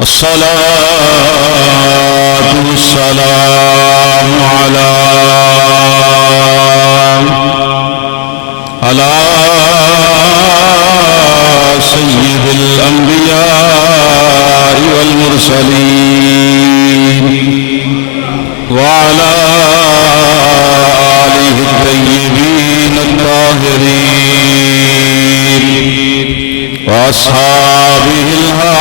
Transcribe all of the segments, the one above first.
والصلاة والسلام على سيد الأنبياء والمرسلين وعلى آله الطيبين الطاهرين وأصحابه الهادين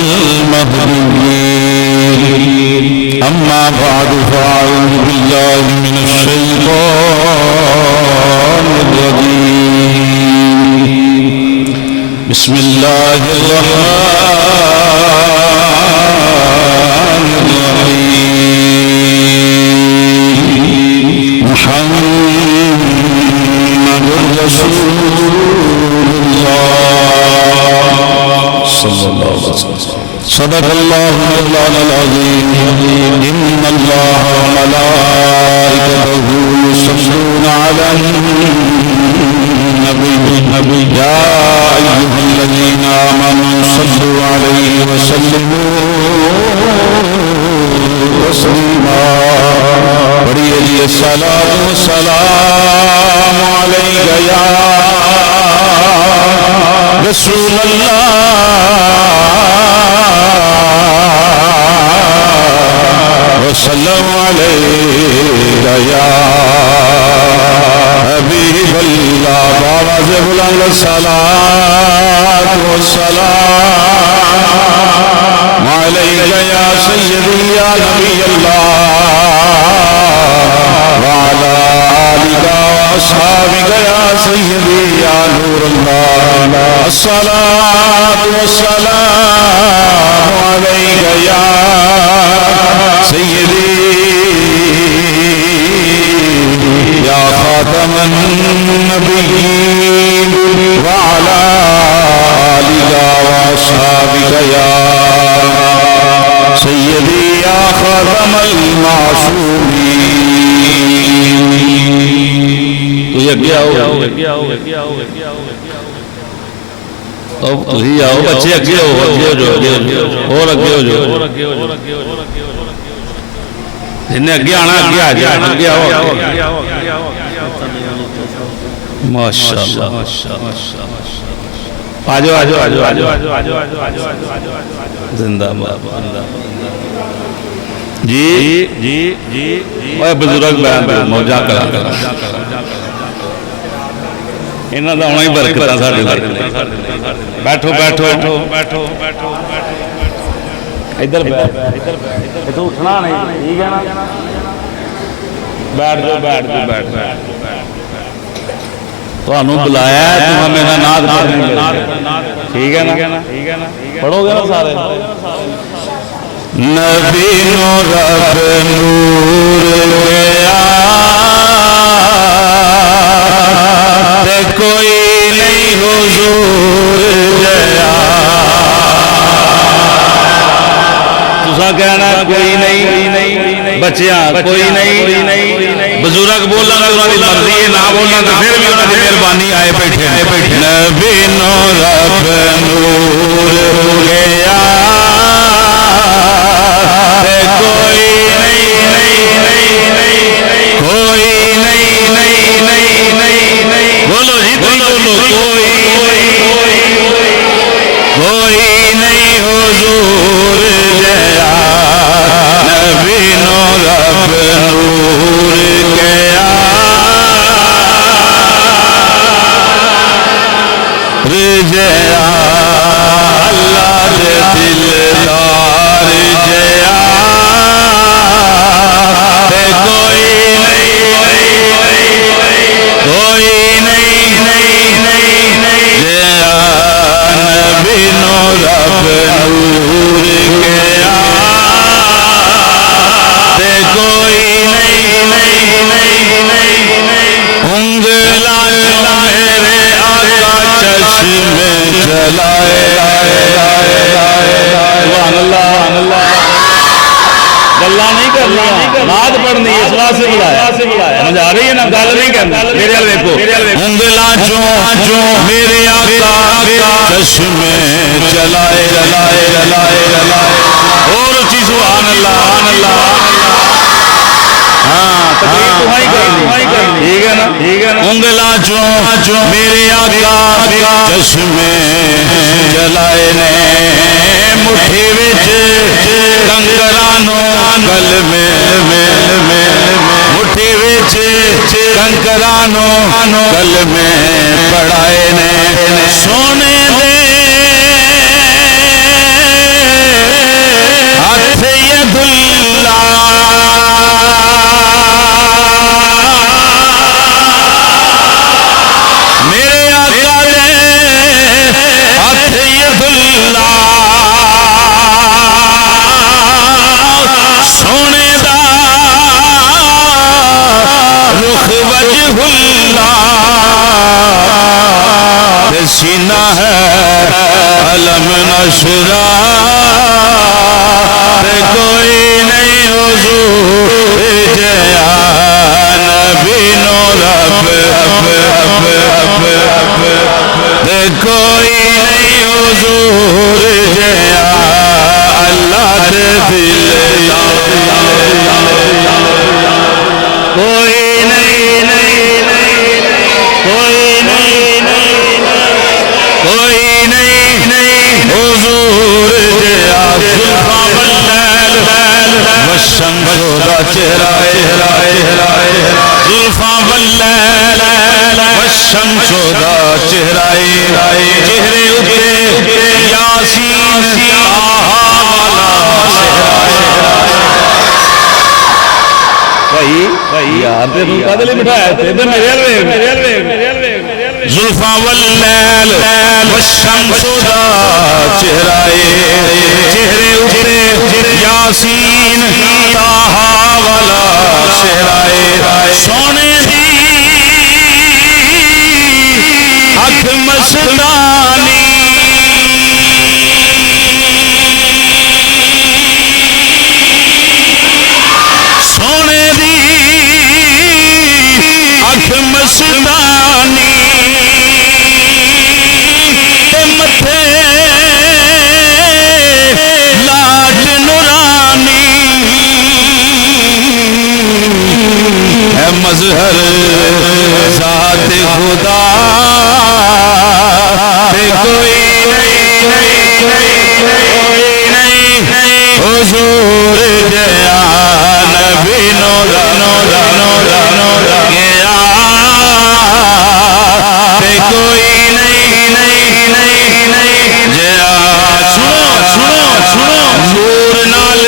المهديين. أما بعد فأعوذ بالله من الشيطان الرجيم. بسم الله الرحمن الرحيم. محمد رسول الله صلى الله عليه وسلم. صدق الله مولانا العظيم. إن الله وملائكته يصلون على النبي يا أيها الذين آمنوا صلوا عليه وسلموا تسليما. بڑی علی الصلاة والسلام عليك يا رسول الله وسلم عليك يا حبيب الله. بابا سے بلند الصلاة والسلام عليك يا سيدي يا نبي الله وعلى آلك وأصحابك يا سيدي يا نور الله. الصلاة والسلام عليك يا سيدي يا خاتم النبيين وعلى آلك وأصحابك يا سيدي يا خاتم المعصومين. تو یہ کیا ہو تھی آؤ بچے اگے ہو اور اگے ہو جو جنہیں اگے آنا اگے آ جائے اگے آؤ ماشاءاللہ. آجو آجو آجو آجو زندہ باد. جی جی جی اوہ بزرگ بیان موجہ کرا انہاں دا ہونا ہی برکتاں ساڈے لئی. بیٹھو بیٹھو ادھر بیٹھ تو اٹھنا نہیں ٹھیک ہے نا. بیٹھ جاؤ بیٹھ جاؤ بیٹھ تو بلایا ہے تو ہمیں نعت پڑھنی ٹھیک ہے نا. پڑھو گے نا سارے. نبی نو رب نور گیا تے کوئی نہیں حضور جیا. تسا کہنا کوئی نہیں بچیاں کوئی نہیں. بزرگ بولنا تو انہوں نے مرضی ہے نہ بولنا تو پھر بھی انہوں نے مہربانی آئے بیٹھے. نبی نو رب نور گیا کوئی نہیں کوئی نہیں بولو جی بولو کوئی نہیں حضور جیا. نبی نو رب نور گیا رجیا اللہ دے دلدار جیا. گلا نہیں کرنا نعت پڑھنی اس واسطے بلایا سمجھ آ رہی ہے نا گل نہیں کرنا میرے ال دیکھو انگلا چوں میرے آقا چشمے چلا جلائے جلائے جلائے جلائے اور اچھی سبحان اللہ سبحان اللہ ہاں تقریر تو ہی کرنی ٹھیک ہے نا انگلا چوں میرے آقا چشمے جلائے نے مٹھی وچ کنکرانو گل میں مٹھی وچ کنکرانو گل میں پڑھائے نے سونے دے ہاتھ ید اللہ میرے آقا دے ہاتھ ید اللہ سونے دا رخ وجہ اللہ سینہ ہے علم نشرہ کوئی نہیں حضور جیا نبی نو رب کوئی نہیں حضور جیا اللہ دے دل کوئی نہیں کوئی نہیں حضور جیا زلفاں واللیل والشمس دا چہرہ زلفاں واللیل والشمس دا چہرہ چہرے اتے یاسین آہا والا بھائی یار تے تم قدل ہی بٹھایا تھے میرے زلفاں واللیل والشمس دا چہرہ چہرے اتے یاسین طہا والا چہرہ سونے دی اکھ مستانی سونے دی اکھ مستانی متھے لاٹ نورانی ہے مظہر ذات خدا کوئی نہیں حضور جیا نبی نور گیا کوئی جیا سنو نور نال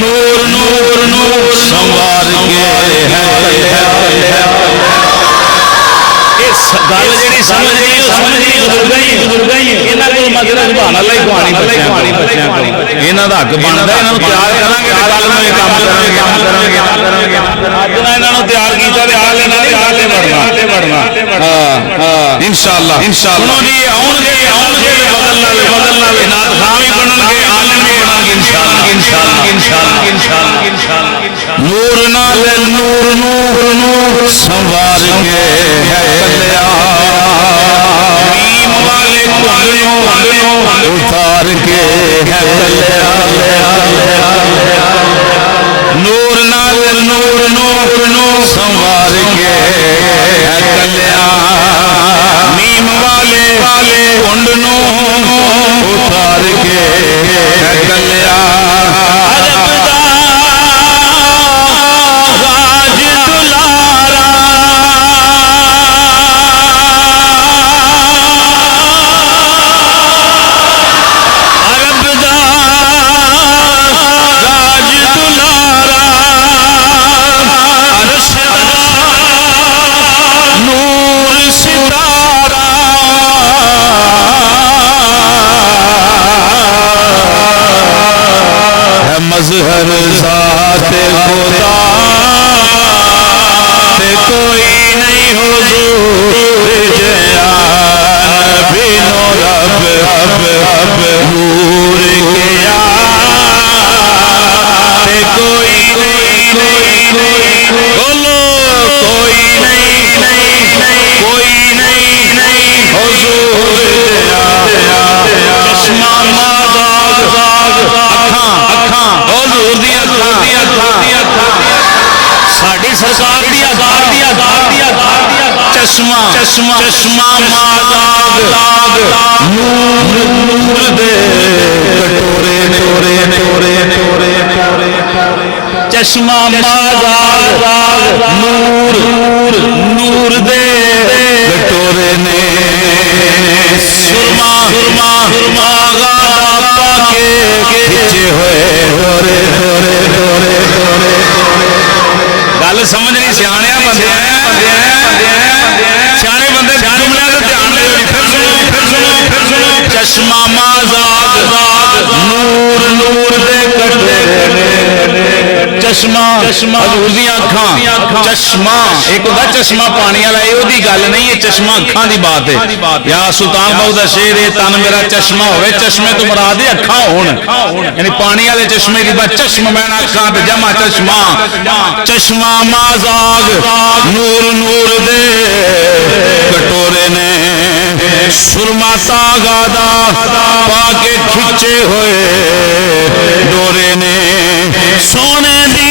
نور سنوار کے گل جی سمجھ گئی گزر گئی یہاں کو مدد سبحان اللہ کوانی یہاں کا حق بنتا یہاں تیار کریں گے تیار کیا انشاءاللہ سنو جی آؤ گے نور نال نور سنوار کے نیم والے اتار کے نور نال نور سنوار کے نیم والے کنڈ نو اتار کے کلیا راج دلارا چشمہ چشمہ چشمہ مازاگ نور نور دے کٹورے ٹورے ٹورے ٹورے چشمہ مازاگ نور نور نور دے کٹورے نے سرما سرما سرما غادا پاکے کھچے ہوئے ٹورے ٹورے ٹورے ٹورے گل سمجھ نہیں سیانے بندے سیانے بندے جملے تو دھیان دے پھر سنو چشمہ مازاگ نور نور دے کٹورے چشمہ چشمہ حضور دی اکھاں چشمہ ایک ہوتا چشمہ پانی والا یہ دی گل نہیں یہ چشمہ اکھاں دی بات ہے یا سلطان بہو دا شعر ہے تن میرا چشمہ ہوئے چشمے تو مراد ہے اکھاں ہون یعنی پانی والے چشمے دی بات چشمہ میں اکھاں تے جمع چشمہ چشمہ مازاگ نور نور دے کٹورے نے سرما تاغا دا پا کے کھچے ہوئے ڈورے نے سونے دی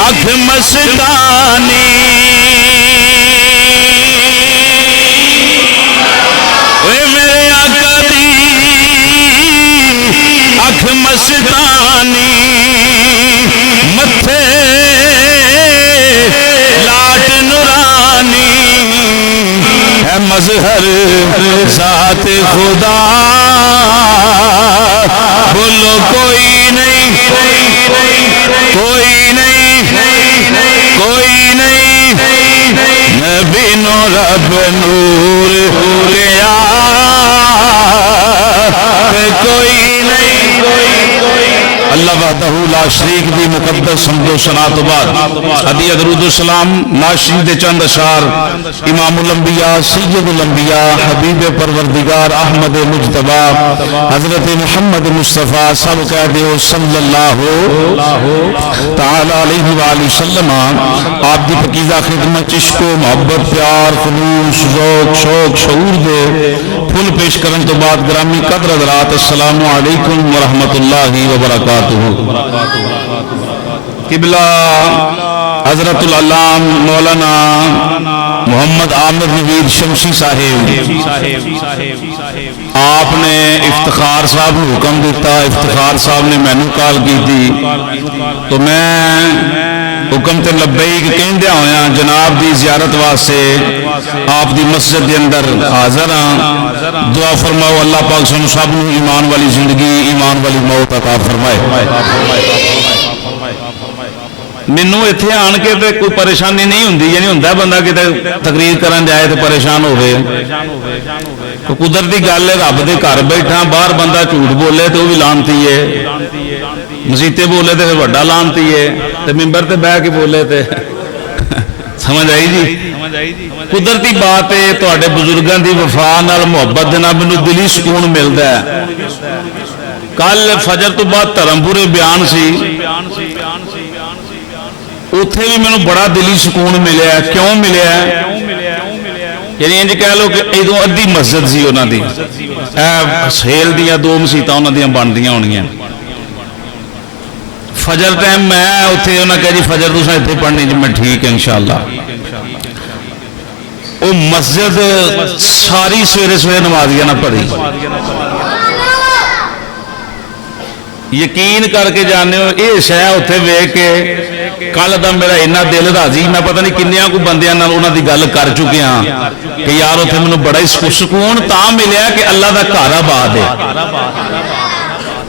اکھ مستانی اے میرے آقا دی اکھ مستانی متھے لاٹ نورانی ہے مظہر ذات خدا بولو کوئی نہیں کوئی نہیں کوئی نہیں نبی نو رب نور کیا کوئی نہیں اللہ وحدہ لا شریک دی مقدس حمد و ثنا تو بعد ہدیہ درود و سلام ناشری دے چند اشعار امام الانبیاء سید الانبیاء حبیب پروردگار احمد مجتبی حضرت محمد مصطفیٰ سب کہہ دیو صلی اللہ تعالی علیہ وآلہ وسلم آپ دی پکیزہ خدمت عشق و محبت پیار خلوص ذوق شوق شعور دے پھول پیش کرن تو بعد گرامی قدر حضرات السلام علیکم ورحمت اللہ وبرکاتہ قبلہ حضرت العلام مولانا محمد عامر نوید شمسی صاحب آپ نے افتخار صاحب نے حکم دیتا افتخار صاحب نے مینو کال کی تھی تو میں حکم تے لبیک کہندیا ہویا جناب دی زیارت واسطے آپ دی مسجد دے اندر حاضر ہاں دعا فرماؤ اللہ پاک سانو سب نوں ایمان والی زندگی ایمان والی موت عطا فرمائے مینوں ایتھے آن کے تے کوئی پریشانی نہیں ہوندی یعنی ہوندا بندہ کتے تقریر کرن جائے تے پریشان ہوے تو قدرتی گل ہے رب دے گھر بیٹھا باہر بندہ جھوٹ بولے تے وہ بھی لعنتی ہے مسیتے بولے تے وڈا لعنتی ہے تے منبر تے بیٹھ کے بولے تے سمجھ آئی جی قدرتی بات ہے تواڈے بزرگاں دی وفا نال محبت دے نال مینوں دلی سکون ملدا ہے کل فجر تو بعد دھرم پورے بیان سی اتنے بھی مینوں بڑا دلی سکون ملیا کیوں ملیا یعنی انج کہہ لو کہ ادو ادھی مسجد سی انہاں دی سہیل دیاں دو مسیتاں انہاں دیاں بندیاں ہونیاں فجر ٹائم میں اتنے انہاں کہا جی فجر تساں اتنے پڑھنی جی میں ٹھیک ہے انشاءاللہ وہ مسجد ساری سویرے سویرے نمازیاں نہ پڑھی یقین کر کے جانے ہو یہ شے اتنے ویکھ کے کل دا میرا اتنا دل راضی میں پتہ نہیں کنیاں کو بندیاں نال انہاں دی گل کر چکے ہاں کہ یار اتنے مینوں بڑا ہی سکون تاں ملیا کہ اللہ دا گھر آباد ہے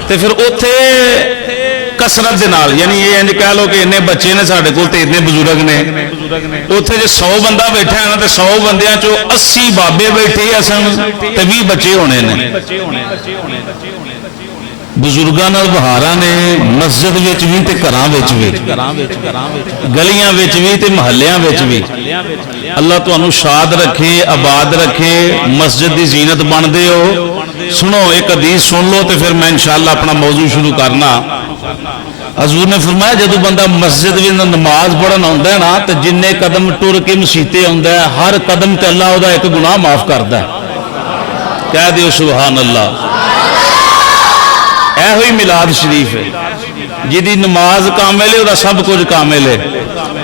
تے پھر اتنے کسرت دے نال یعنی یہ انج کہہ لو کہ اتنے بچے نے ساڈے کول تے اتنے بزرگ نے اتنے جے 100 بندہ بیٹھا ہے نا تے 100 بندیاں چوں 80 بابے بیٹھے اسن تے 20 بچے ہونے نے بزرگاں نال بہاراں نے مسجد وچ بھی تے گھراں وچ بھی گلیاں وچ بھی تے محلیاں وچ بھی اللہ تانوں شاد رکھے آباد رکھے مسجد دی زینت بن دے ہو سنو ایک حدیث سن لو تے پھر میں انشاءاللہ اپنا موضوع شروع کرنا حضور نے فرمایا جدو بندہ مسجد میں نماز پڑھن آندا ہے نا تے جن قدم ٹر کے مسیتے آندا ہے ہر قدم تے اللہ او دا ایک گناہ معاف کردا ہے کہہ دیو سبحان اللہ اے ہوئی میلاد شریف ہے جدی نماز کامل ہے او دا سب کچھ کامل ہے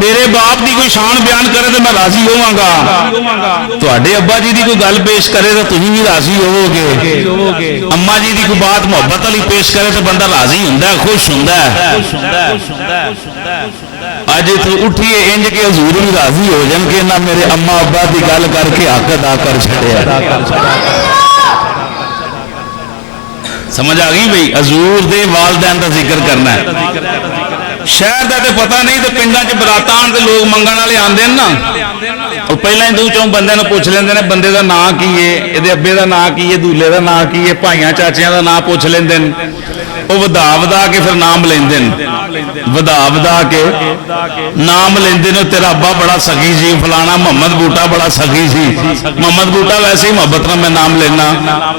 میرے باپ دی کوئی شان بیان کرے تو میں راضی ہوں گا تواڈے ابا جی دی کوئی گل پیش کرے تو تسی بھی راضی ہوو گے اما جی دی کوئی بات محبت والی پیش کرے تو بندہ راضی ہوندا ہے خوش ہوندا ہے اج تو اٹھیے انج کے حضور بھی راضی ہو جان کہ نہ میرے اما ابا دی گل کر کے حق ادا کر چھڑیا سمجھ آ گئی بھئی حضور دے والدین دا ذکر کرنا ہے شہر دا تے پتہ نہیں تو پنڈاں چ براتاں تے لوگ منگن والے آندے نا اور پہلے ہی دو چوں بندے نوں پوچھ لیندے نے بندے دا نام کی ہے ایدے ابے دا نام کی ہے دولے دا نام کی ہے بھائیاں چاچیاں دا نام پوچھ لیندے نے وہ ودا کے پھر نام لیندے نے ودا کے نام لیندے نے تیرا ابا بڑا سخی سی فلانا محمد بوٹا بڑا سخی سی محمد بوٹا ویسے ہی محبت نال میں نام لینا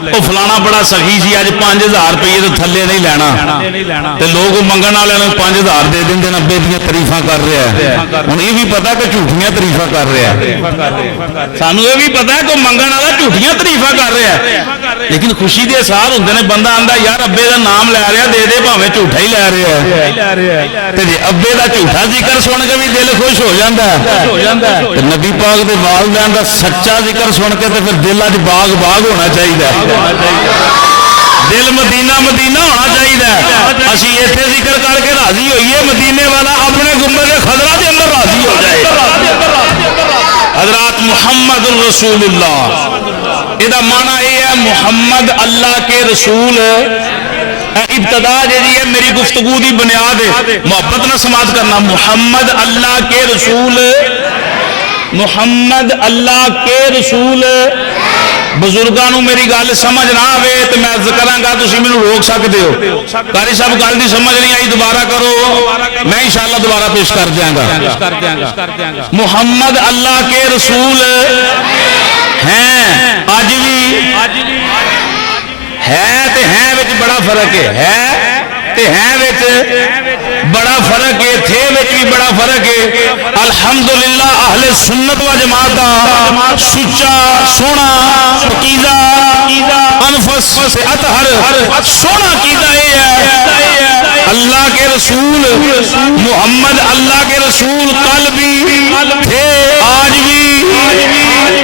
وہ فلانا بڑا سخی سی اج 5000 روپے تو تھلے نہیں لینا تے لوگ منگن والے نوں 5000 دے دیندے نے ابے دیاں تعریفاں کر رہا ہے ہن یہ بھی پتہ کہ جھوٹیاں تعریفاں کر رہا ہے سانوں یہ بھی پتہ ہے کہ منگن والا جھوٹیاں تعریفاں کر رہا ہے لیکن خوشی دے احساس ہوندے نے بندہ آندا یار ابے دا نام لے رہا دے دے بھاویں جھوٹا ہی لے رہا ہے تے جے ابے دا جھوٹا ذکر سن کے بھی دل خوش ہو جاندا ہے تے نبی پاک دے والدین دا سچا ذکر سن کے تے پھر دل اج باغ باغ ہونا چاہیے دل مدینہ مدینہ ہونا چاہیے اسی ایتھے ذکر کر کے راضی ہوئیے مدینے والا اپنے گنبد خضرا دے اندر راضی ہو جائے حضرات محمد الرسول اللہ یہ معنی یہ ہے محمد اللہ کے رسول ابتدا جی ہے میری گفتگو دی بنیاد ہے محبت نہ سماعت کرنا محمد اللہ کے رسول محمد اللہ کے رسول بزرگاں میری گل سمجھ نہ آئے تو میں عرض کراں گا تسی مینوں روک سکتے ہو قاری صاحب گل دی سمجھ نہیں آئی دوبارہ کرو میں انشاءاللہ دوبارہ پیش کر دیاں گا محمد اللہ کے رسول ہیں اج بھی ہے تے ہیں وچ بڑا فرق ہے تے ہیں وچ بڑا فرق ہے تھے وچ بھی بڑا فرق ہے الحمدللہ اہل سنت و جماعت دا سچا سونا عقیدہ انفس سے اطہر سونا عقیدہ یہ ہے اللہ کے رسول محمد اللہ کے رسول کل بھی تھے آج بھی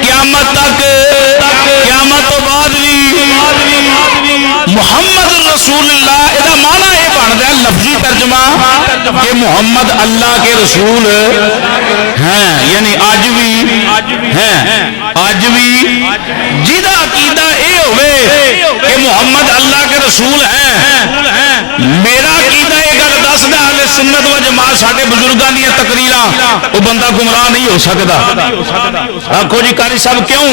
قیامت تک قیامت تو بعد بھی محمد رسول اللہ ادا مانا یہ بنتا ہے لفظی ترجمہ کہ محمد اللہ کے رسول ہیں یعنی آج بھی ہیں آج بھی جیدہ عقیدہ اے ہوئے کہ محمد اللہ کے رسول ہیں میرا عقیدہ یہ گل دس دا اہل سنت و جماعت ساڈے بزرگاں دی تقریراں وہ بندہ گمراہ نہیں ہو سکتا آکھو جی قاری صاحب کیوں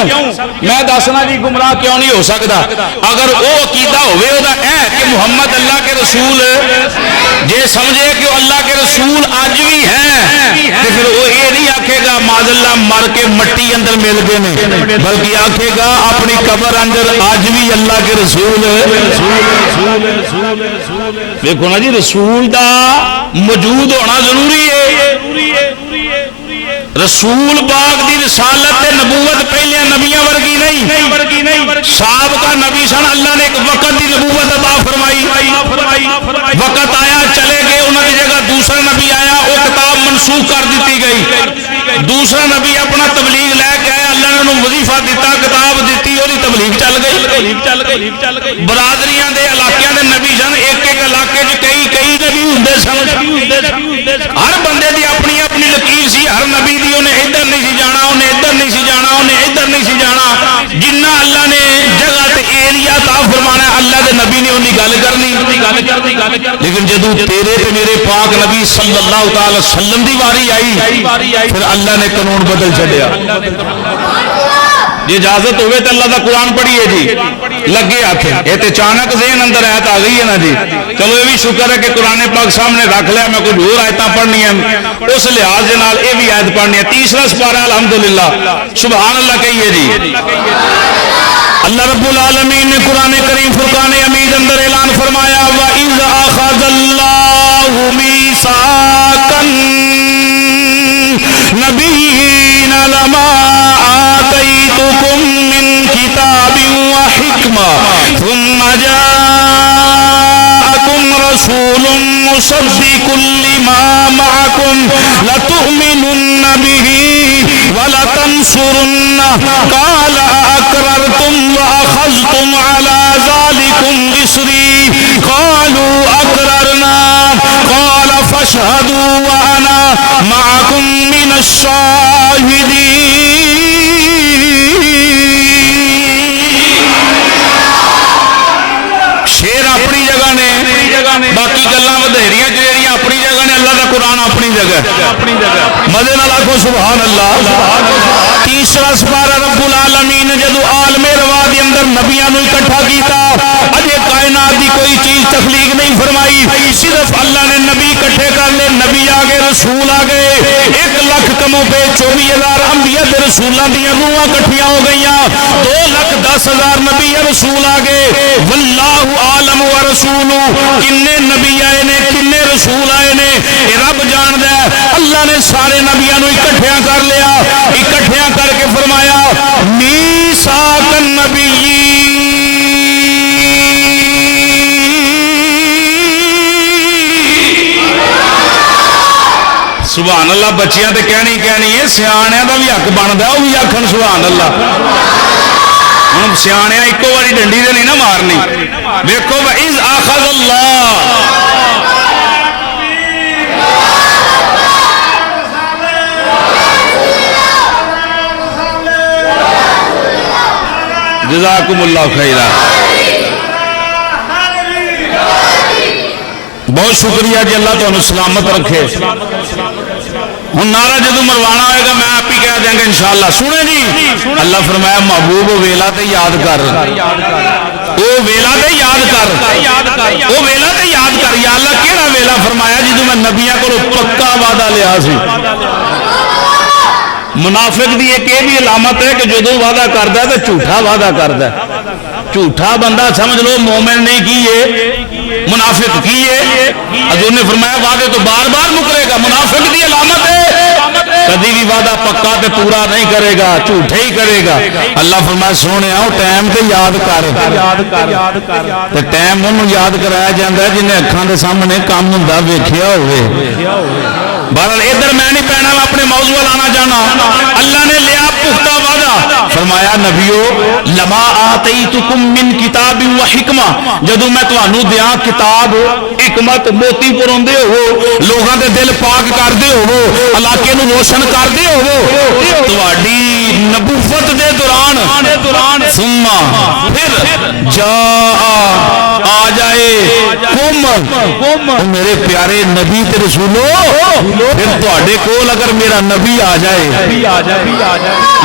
میں دسنا جی گمراہ کیوں نہیں ہو سکتا اگر وہ عقیدہ ہوئے وہ اے کہ محمد اللہ کے رسول جے سمجھے کہ اللہ کے رسول آج بھی ہیں تو پھر وہ یہ نہیں آکھے گا معاذ اللہ مر کے مٹی اندر مل گئے نے بلکہ آکھے گا اپنی قبر اندر آج بھی اللہ کے رسول دیکھو نا جی رسول دا موجود ہونا ضروری ہے رسول پاک دی رسالت تے نبوت پہلے نبیاں ورگی نہیں سابقہ نبی سن اللہ نے ایک وقت دی نبوت عطا فرمائی وقت آیا چلے گئے انہوں کی جگہ دوسرا نبی آیا وہ کتاب منسوخ کر دیتی گئی دوسرا نبی اپنا تبلیغ لے کے آیا اللہ نے انہوں وظیفہ دیتا کتاب دیتی اور تبلیغ چل گئی برادریاں دے علاقیاں دے نبی سن ایک ایک علاقے جو کئی نبی ہوندے سن ہر بندے دی اپنی اپنی لکیر سی ہر نبی دی انہیں ادھر نہیں سی جانا انہیں ادھر نہیں سی جانا انہیں ادھر نہیں سی جانا جنہ اللہ نے جگہ تے ایریا تا فرمانا اللہ دے نبی نے انہیں گل کرنی لیکن جدو تیرے تے میرے پاک نبی صلی اللہ تعالی وسلم دی واری آئی پھر اللہ نے قانون بدل چھڈیا جی اجازت ہوئے تو اللہ دا قرآن پڑھیے جی لگے آتے یہ تو اچانک ذہن اندر آیت آ گئی ہے نا جی چلو یہ بھی شکر ہے کہ قرآن پاک سامنے رکھ لیا میں کچھ اور آیتاں پڑھنی ہیں اس لحاظ سے نال یہ بھی آیت پڑھنی ہے تیسرا سپارہ الحمدللہ سبحان اللہ کہیے جی اللہ رب العالمین نے قرآن کریم فرقان حمید اندر اعلان فرمایا وَإِذْ أَخَذَ اللَّهُ مِيثَاقَ النَّبِيِّينَ لَمَا آتَيْتُكُم مِّن كِتَابٍ وَحِكْمَةٍ ثُمَّ جَاءَكُمْ رَسُولٌ مصدق لما معكم لتؤمنن به ولتنصرنه قال أقررتم وأخذتم على ذلكم إصري قالوا أقررنا قال فاشهدوا وأنا معكم من الشاهدين. شیر اپنی جگہ نے باقی گلاں ودھیریاں جڑیاں اپنی جگہ نے اللہ دا قرآن اپنی جگہ مدے نال آکھو سبحان اللہ. تیسرا سپارہ رب العالمین نے جدو عالم روا دے اندر نبیاں نو اکٹھا کیتا اجے کائنات دی کوئی چیز تخلیق نہیں فرمائی صرف اللہ نے نبی اکٹھے کر لے نبی آ گئے رسول آ گئے 1 لاکھ کموں پہ 24,000 انبیاء تے رسولاں دی روحاں اکٹھیاں ہو گئیاں 2,10,000 نبی رسول آ گئے واللہ عالم و رسول کنے نبی آئے نے کنے رسول آئے نے یہ رب جاندا ہے. اللہ نے سارے نبیاں نو اکٹھیاں کر لیا اکٹھیاں کر کے فرمایا میثاق النبی سبحان اللہ. بچیاں تے کہنی ہے سیاںیاں دا بھی حق بندا او بھی آکھن سبحان اللہ. ہن سیاںیاں اکو واری ڈنڈی تے نہیں نا مارنی. دیکھو اذ اخذ اللہ جزاکم اللہ خیرا. بہت شکریہ جی اللہ تمہیں سلامت رکھے. ہوں نعرہ جدو مروانا ہوئے گا میں آپ ہی کہہ دیں گے انشاءاللہ. سنے جی اللہ فرمایا محبوب وہ ویلا تے یاد کر وہ ویلا تے یاد کر وہ ویلا تے یاد کر. یا اللہ کیڑا ویلا فرمایا جدو میں نبیاں کو پکا وعدہ لیا سی. منافق دی ایک یہ بھی علامت ہے کہ جدو وعدہ کرتا ہے تو جھوٹا وعدہ کرتا ہے. جھوٹا بندہ سمجھ لو مومن نہیں کیے منافق کیے. حضور نے فرمایا وعدے تو بار بار مکرے گا. منافق دی علامت ہے کبھی بھی وعدہ پکا تے پورا نہیں کرے گا جھوٹے ہی کرے گا. اللہ فرمایا سونے آؤ ٹائم تے یاد کر. ٹائم انہوں یاد کرایا جاتا ہے جنہیں اکھاں دے سامنے کام ہوندا ویکھیا ہوئے. بہرحال ادھر میں نہیں پہنا میں اپنے موضوع لانا چاہنا. اللہ نے لیا پختہ وعدہ فرمایا نبیو لما آتیتکم من کتاب و حکمہ جدو میں تانوں دیاں کتاب حکمت موتی پروندے ہو لوگاں دے دل پاک کر دے ہو علاقے نو روشن کر دے ہو تواڈی نبوت دے دوران ثم پھر جا آ جائے قوم میرے پیارے نبی تے رسولو پھر تواڈے کول اگر میرا نبی آ جائے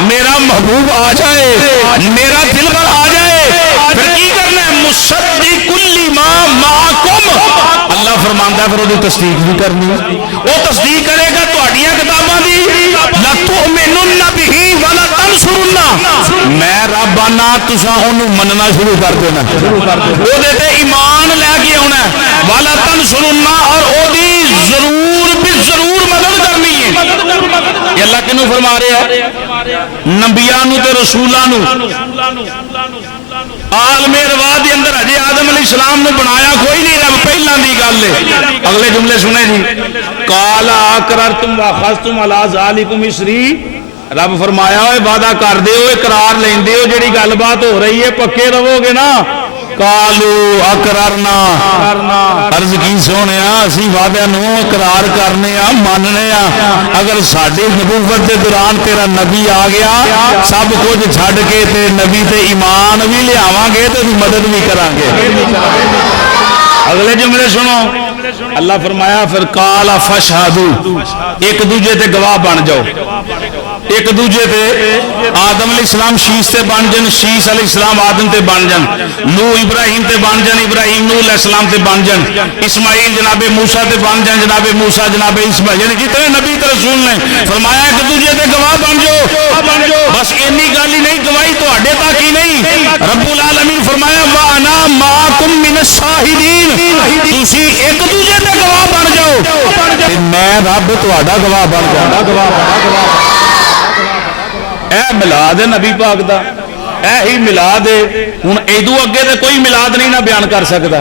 میرا محبوب آ جائے میرا دلبر آ جائے پھر کی کرنا ہے مصدق لما معکم. اللہ فرماندا ہے پھر وہ تصدیق بھی کرنی ہے. وہ تصدیق کرے گا تواڈیاں کتاباں دی لتؤمنن به ولا تنصرن. میں رب آنا تساں اونوں مننا شروع کر دینا او دے تے ایمان لے کے آنا ولا تنصرن اور او دی ضرور بھی ضرور مدد کرنی ہے. یہ اللہ کنوں فرما رہا ہے نبیاں نو تے رسولاں نو عالم روا دے اندر ہجے آدم علیہ السلام نے بنایا کوئی نہیں رب پہلا دی گل ہے. اگلے جملے سنے جی قال اقررتم واخذتم علی ذالکم اسری. رب فرمایا ہوئے وعدہ کر دے ہو اقرار لیندے ہو جڑی گل بات ہو رہی ہے پکے رہو گے نا. قالو اقررنا عرض کی سونے اسی وعدے نو اقرار کرنے ماننے اگر ساڈی نبوت دے دوران تیرا نبی آ گیا سب کچھ چھڈ کے تے نبی تے ایمان بھی لیاواں گے تے مدد بھی کران گے. اگلے جملے سنو اللہ فرمایا پھر قال فاشهدوا ایک دوجے تے گواہ بن جاؤ. ایک دوجے تے آدم علیہ السلام شیش تے بن جن شیش علیہ السلام آدم تے بن جن نوح ابراہیم تے بن جن ابراہیم نوح علیہ السلام تے بن جن اسماعیل جناب موسیٰ تے بن جن جناب موسیٰ جناب اسماعیل یعنی جتنے نبی تے رسول نے فرمایا ایک دوجے تے گواہ بن جاؤ. بس اینی گل ہی نہیں گواہی تواڈے تک ہی نہیں رب العالمین فرمایا وانا معکم من الشاہدین. تسی ایک دوجے تے گواہ بن جاؤ تے میں رب تواڈا گواہ بن جاؤں. اے ملاد ہے نبی پاک دا اے ہی ملاد ہے. ہن ایدو اگے تے کوئی ملاد نہیں نہ بیان کر سکدا.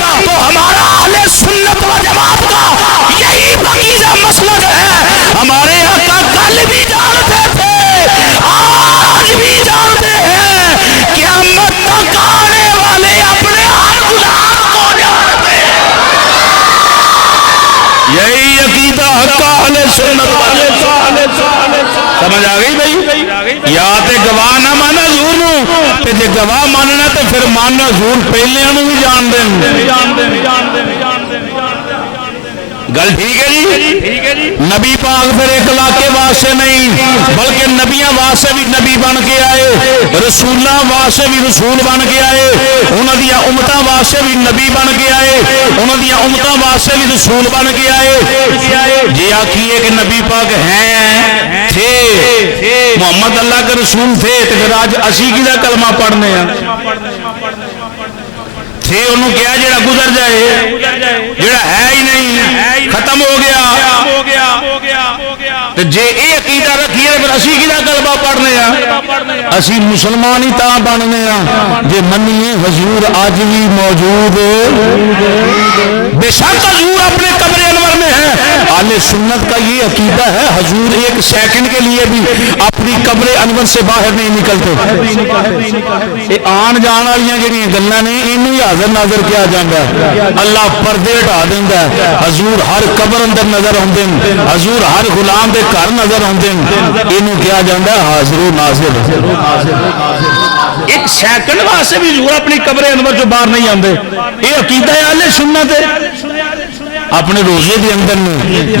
تو ہمارا اہل سنت و جماعت کا یہی پاکیزہ مسلک ہے. ہمارے آقا کل بھی جانتے تھے آج بھی جانتے ہیں قیامت تک آنے والے اپنے ہر غلام کو جانتے ہیں. یہی عقیدہ حق اہل سنت و جماعت. سمجھ آ گئی بھائی؟ یا تے گواہ نہ مان حضور نو تے جے گواہ ماننا تے پھر مان حضور پہلیاں نو بھی جان دین. گل ٹھیک ہے جی. نبی پاک پھر ایک علاقے واسطے نہیں بلکہ نبیاں واسطے بھی نبی بن کے آئے, رسولاں واسطے بھی رسول بن کے آئے, انہاں دیاں امتاں واسطے بھی نبی بن کے آئے, انہاں دیاں امتاں واسطے بھی رسول بن کے آئے. جی آکھیے کہ نبی پاک ہیں تھے محمد اللہ کے رسول تھے تو پھر آج اسی کی دا کلمہ پڑھنے ہیں تھے انہوں کیا جڑا گزر جائے جڑا ہے ہی نہیں ختم ہو گیا. تو جے اے عقیدہ رکھیے پھر اسی کی دا کلمہ پڑھنے ہیں اسی مسلمان ہی تاں بننے ہیں جے منیے حضور آج بھی موجود. بے شک حضور اپنے قبر انور میں ہے. اہل سنت کا یہ عقیدہ ہے حضور ایک سیکنڈ کے لیے بھی اپنی قبر انور سے باہر نہیں نکلتے. آن جان والی جہاں گلاں نے انہوں ہی حاضر ناظر کیا جاتا ہے. اللہ پردے ہٹا دینا ہے. حضور ہر قبر اندر نظر آتے ہیں, حضور ہر غلام دے گھر نظر آتے ہیں. انہوں کیا جاتا ہے حاضر و ناظر. ایک سیکنڈ واسطے بھی حضور اپنی قبر انور جو باہر نہیں آتے. یہ عقیدہ ہے اہل سنت ہے. اپنے روزے دے اندر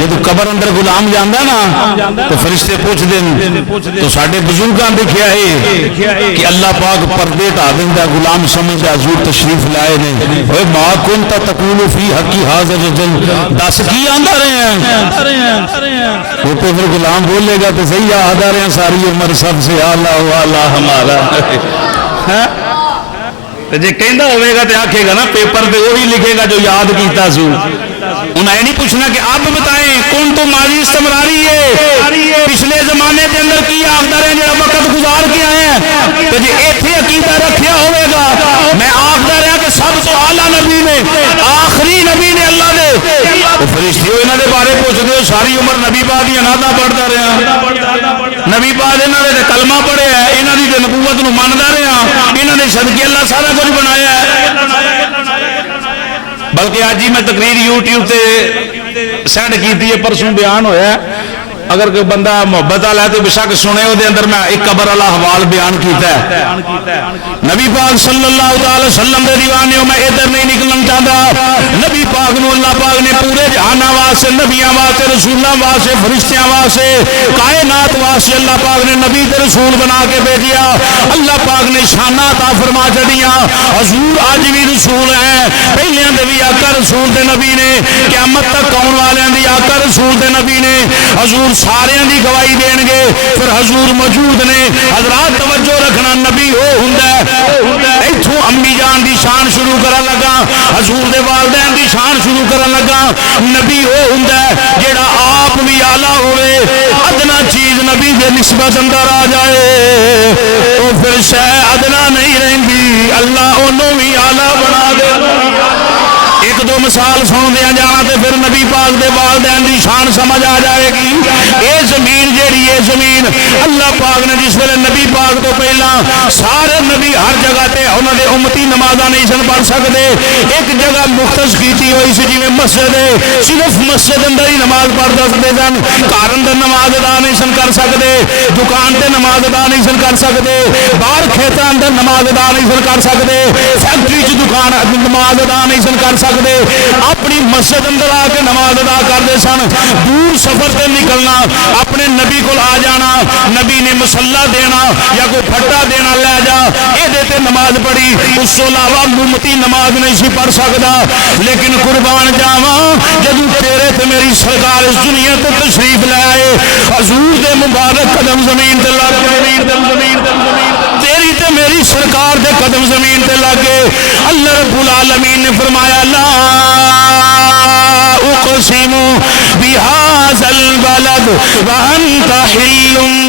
جب قبر اندر غلام جانا نا تو فرشتے پوچھ دیں تو ساڈے بزرگاں دیکھیا ہے کہ اللہ پاک پردے ٹا دیندا غلام سمجھدا حضور تشریف لائے نے. اوے ما کنت تقول فی حق ھذا الرجل دس کی آندا رہے ہیں وہ تو پھر غلام بولے گا تو صحیح آدا رہے ہیں ساری عمر سب سے اعلیٰ والا ہمارا. جے کہندا ہوئے گا تو آکھے گا نا پیپر پہ وہی لکھے گا جو یاد کیتا سو. انہیں نہیں پوچھنا کہ اب بتائیں کون تو ماضی استمراری ہے پچھلے زمانے کے اندر کی آخدار ہیں جڑا وقت گزار کے آئے ہیں. تو جی ایتھے عقیدہ رکھیا ہوئے گا میں آخدار ہیں کہ سب تو اعلیٰ نبی نے آخری نبی نے اللہ دے تو فرشتے ہو انہوں نے بارے پوچھ دے ساری عمر نبی پاک دی انادہ پڑھتا رہے ہیں. نبی پاک انہوں نے کلمہ پڑھے ہے انہوں نے نبوت نو ماندا رہے ہیں انہوں نے صدقے اللہ سارا کچھ بنایا ہے. بلکہ آج ہی میں تقریر یوٹیوب تے سینڈ کی تھی پرسوں بیان ہویا ہے اگر کوئی بندہ محبت والا ہے تو بے شک سنے وہ دے اندر میں ایک قبر والا حوال بیان کیتا ہے. نبی پاک صلی اللہ علیہ وسلم دے دیوانے میں ادھر نہیں نکلنا چاہتا. نبی پاک نو اللہ پاک نے پورے جہان واسطے نبیاں واسطے رسولاں واسطے فرشتیاں واسطے کائنات واسطے اللہ پاک نے نبی تے رسول بنا کے بھیجیا. اللہ پاک نے شاناں عطا فرما چھڑیاں. حضور اج بھی رسول ہیں پہلیاں دے بھی آقا رسول دے نبی نے قیامت تک آن والےاں دی آقا رسول دے نبی نے. حضور سارے دی گواہی دین گے پھر حضور موجود نے. حضرات توجہ رکھنا نبی وہ ہوندا ہے ایتھوں امی جان دی شان شروع کرن لگا حضور دے والدین دی شان شروع کرن لگا. نبی وہ ہوندا ہے جیڑا آپ بھی اعلیٰ ہوئے ادنا چیز نبی دے نسبت اندر آ جائے تو پھر شے ادنا نہیں رہندی اللہ انہوں بھی اعلیٰ بنا دے. ایک دو مثال سن دیا جانا تے پھر نبی پاک دے والدین دی شان سمجھ آ جائے گی. اے زمین جیڑی ہے زمین اللہ پاک نے جس ویلے نبی پاک تو پہلا سارے نبی ہر جگہ تے انہاں دے امتی نمازاں نہیں سن پڑھ سکتے. ایک جگہ مختص کیتی ہوئی سی جویں مسجد ہے صرف مسجد اندر ہی نماز پڑھ سکتے سن. گھر اندر نماز ادا نہیں سن کر سکتے, دکان تے نماز ادا نہیں سن کر سکتے, باہر کھیتاں اندر نماز ادا نہیں سن کر سکتے, فیکٹری چ دکان نماز ادا نہیں سن کر سکتے. اپنی مسجد اندر آ کے نماز ادا کرتے سن. دور سفر سے نکلنا اپنے نبی کو آ جانا نبی نے مسلح دینا یا کوئی پھٹا دینا لے جا یہ نماز پڑھی. اس کو علاوہ امتی نماز نہیں سی پڑھ سکتا. لیکن قربان جاواں جدوں تیرے تے میری سرکار اس دنیا تے تشریف لے آئے حضور دے مبارک قدم زمین تے لگ تیری تے میری سرکار دے قدم زمین تے لگے. اللہ رب العالمین نے فرمایا لا اقسم بهذا البلد وانت حل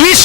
20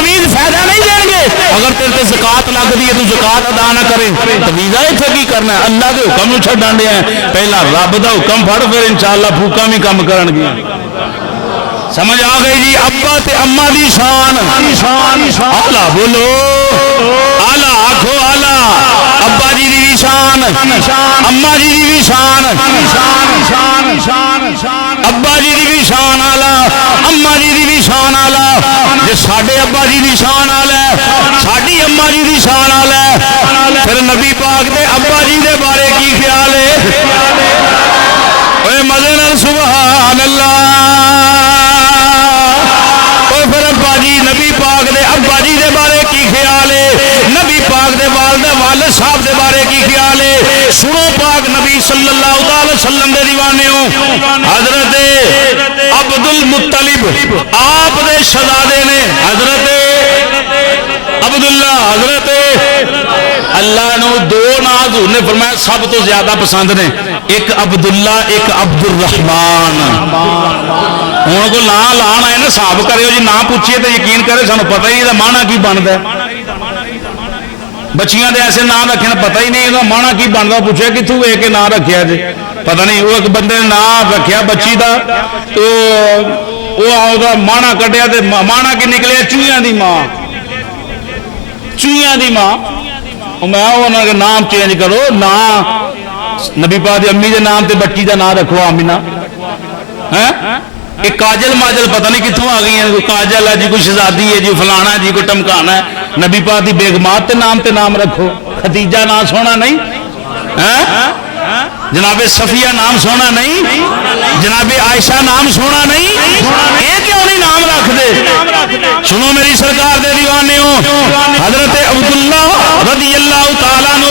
تمیز فائدہ نہیں دیں گے اگر تیرے تے زکات لگدی ہے تو زکات ادا نہ کرے تو ویزا اتنے کی کرنا ہے اللہ کے حکم نو چھڈن دے ہیں پہلا رب دا حکم پھڑ پھر انشاءاللہ پھوکا بھی کم کرن گیا سمجھ آ گئی جی ابا تے اما دی شان آلہ بولو آلہ آکھو آلہ ابا جی دی شان اما جی دی شان ابا جی دی بھی شان آلہ اما جی دی بھی شان آلہ جے ساڈے ابا جی دی شان آلہ ساڈی اما جی دی شان آلہ پھر نبی پاک دے ابا جی دے بارے کی خیال ہے اے مزے نال سبحان اللہ پھر ابا جی نبی پاک دے ابا جی دے بارے کی خیال ہے نبی پاک دے والد صاحب دے بارے کی خیال ہے سنو پاک نبی صلی اللہ علیہ وسلم دے دیوانے ہو حضرت عبد المطلب آپ دے شہزادے نے حضرت عبداللہ حضرت اللہ نے دو نام حضور نے فرمایا سب تو زیادہ پسند نے ایک عبداللہ ایک عبد الرحمن ہوں کو نا لان آئے نا صاحب کرے جی نہ پوچھئے تو یقین کرے سانو پتہ ہی نہیں مانا کی بنتا ہے بچیاں دے ایسے نام رکھنے پتہ ہی نہیں مانا کی بنتا پوچھے کتوں اے کے نام رکھیا جی پتہ نہیں وہ ایک بندے نے نام رکھیا بچی دا تو وہ مانا کٹیا تے مانا کی نکلے چوہیاں دی ماں چوہیاں دی ماں میں انہوں نے نام چینج کرو نام نبی پاک دی امی دے نام تے بچی دا نام رکھو آمینہ ایک کاجل ماجل پتہ نہیں کتوں آ گئی ہیں کوئی کاجل ہے جی کوئی شہزادی ہے جی فلانا ہے جی کوئی ٹمکانا ہے نبی پاک دی بیگمات تے نام رکھو خدیجہ نام سونا نہیں جناب صفیہ نام سونا نہیں جناب عائشہ نام سونا نہیں یہ کیوں نہیں نام رکھ دے سنو میری سرکار دے دیوانے ہو حضرت عبداللہ رضی اللہ تعالیٰ عنہ